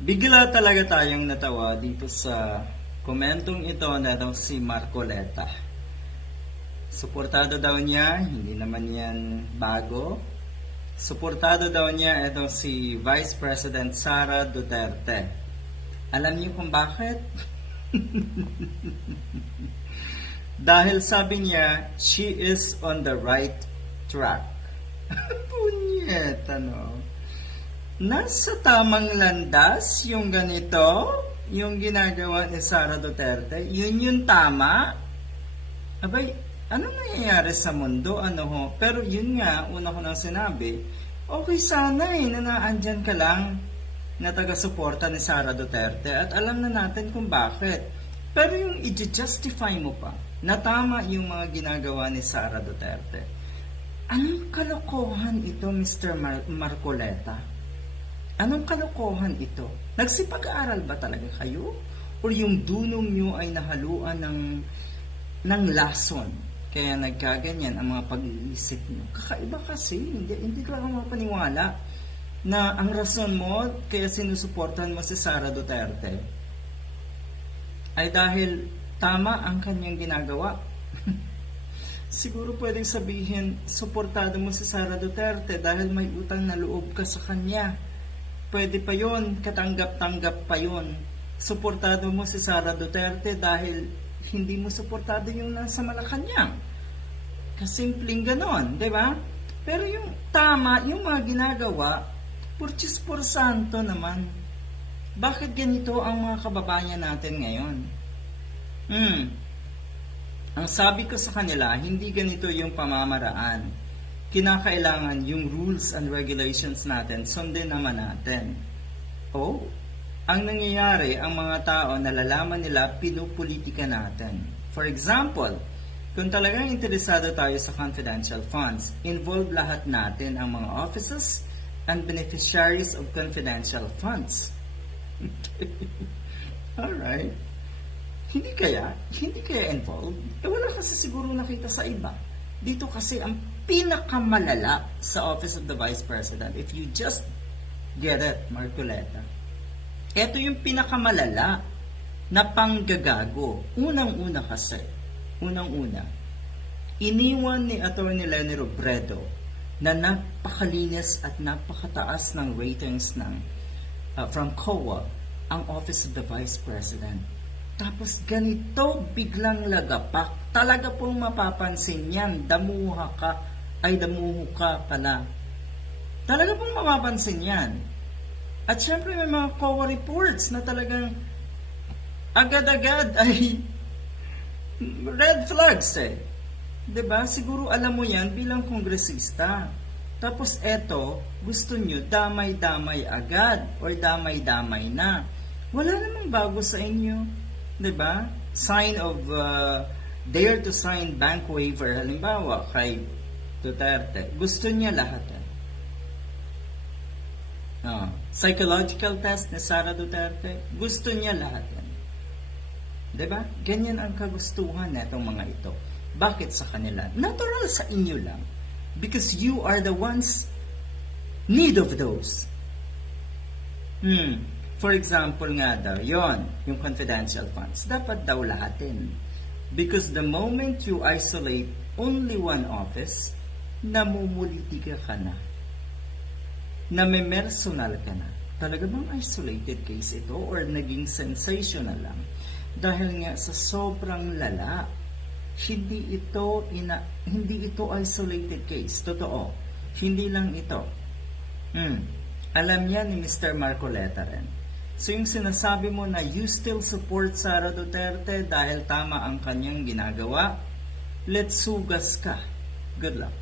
Bigla talaga tayong natawa dito sa komentong ito na daw si Marcoleta. Suportado daw niya, hindi naman yan bago. Suportado daw niya ito si Vice President Sara Duterte. Alam niyo kung bakit? Dahil sabi niya, she is on the right track. Punyeta, no? Nasa tamang landas yung ganito, yung ginagawa ni Sara Duterte, yun yung tama. Abay, anong nangyayari sa mundo? Ano ho? Pero yun nga, una ko nang sinabi, okay sana na naandyan ka lang na taga-suporta ni Sara Duterte at alam na natin kung bakit. Pero yung i-justify mo pa na tama yung mga ginagawa ni Sara Duterte, anong kalokohan ito, Mr. Marcoleta? Anong kalokohan ito? Nagsipag-aaral ba talaga kayo? O yung dunong nyo ay nahaluan ng lason? Kaya nagkaganyan ang mga pag-iisip nyo. Kakaiba kasi, hindi ko lang mapaniwala na ang rason mo kaya sinusuportan mo si Sara Duterte ay dahil tama ang kanyang ginagawa. Siguro pwedeng sabihin, suportado mo si Sara Duterte dahil may utang na loob ka sa kanya. Pwede pa yon, katanggap-tanggap pa yon. Suportado mo si Sara Duterte dahil hindi mo suportado yung nasa Malacanang. Kasimpleng ganon, di ba? Pero yung tama, yung mga ginagawa, purchis por santo naman. Bakit ganito ang mga kababayan natin ngayon? Ang sabi ko sa kanila, hindi ganito yung pamamaraan. Kinakailangan yung rules and regulations natin, sundin naman natin. Ang nangyayari, ang mga tao nalalaman nila, pinupolitika natin. For example, kung talagang interesado tayo sa confidential funds, involve lahat natin ang mga offices and beneficiaries of confidential funds. Alright. Hindi kaya involved? Wala kasi siguro nakita sa iba. Dito kasi ang pinakamalala sa Office of the Vice President, if you just get it, Marcoleta, ito yung pinakamalala na panggagago. Unang-una, iniwan ni Atty. Leni Robredo na napakalinis at napakataas ng ratings from COA ang Office of the Vice President. Tapos ganito biglang lagapak. Talaga pong mapapansin yan. Damuho ka pala. Talaga pong mapapansin yan. At syempre may mga COA reports na talagang agad-agad ay red flags eh. 'Di ba? Siguro alam mo yan bilang kongresista. Tapos eto, gusto nyo damay-damay agad or damay-damay na. Wala namang bago sa inyo. 'Di ba? Sign of dare to sign bank waiver halimbawa kay Duterte. Gusto niya lahat yan. Psychological test ni Sara Duterte. Gusto niya lahat yan. 'Di ba? Ganyan ang kagustuhan nitong mga ito. Bakit sa kanila? Natural sa inyo lang. Because you are the ones need of those. For example nga daw, yung confidential funds, dapat daw lahatin. Because the moment you isolate only one office, namumulitika ka na. Namemersonal ka na. Talaga bang isolated case ito or naging sensational lang? Dahil nga sa sobrang lala, hindi ito isolated case. Totoo. Hindi lang ito. Alam yan ni Mr. Marcoleta rin. So yung sinasabi mo na you still support Sara Duterte dahil tama ang kanyang ginagawa, let's sugas ka. Good luck.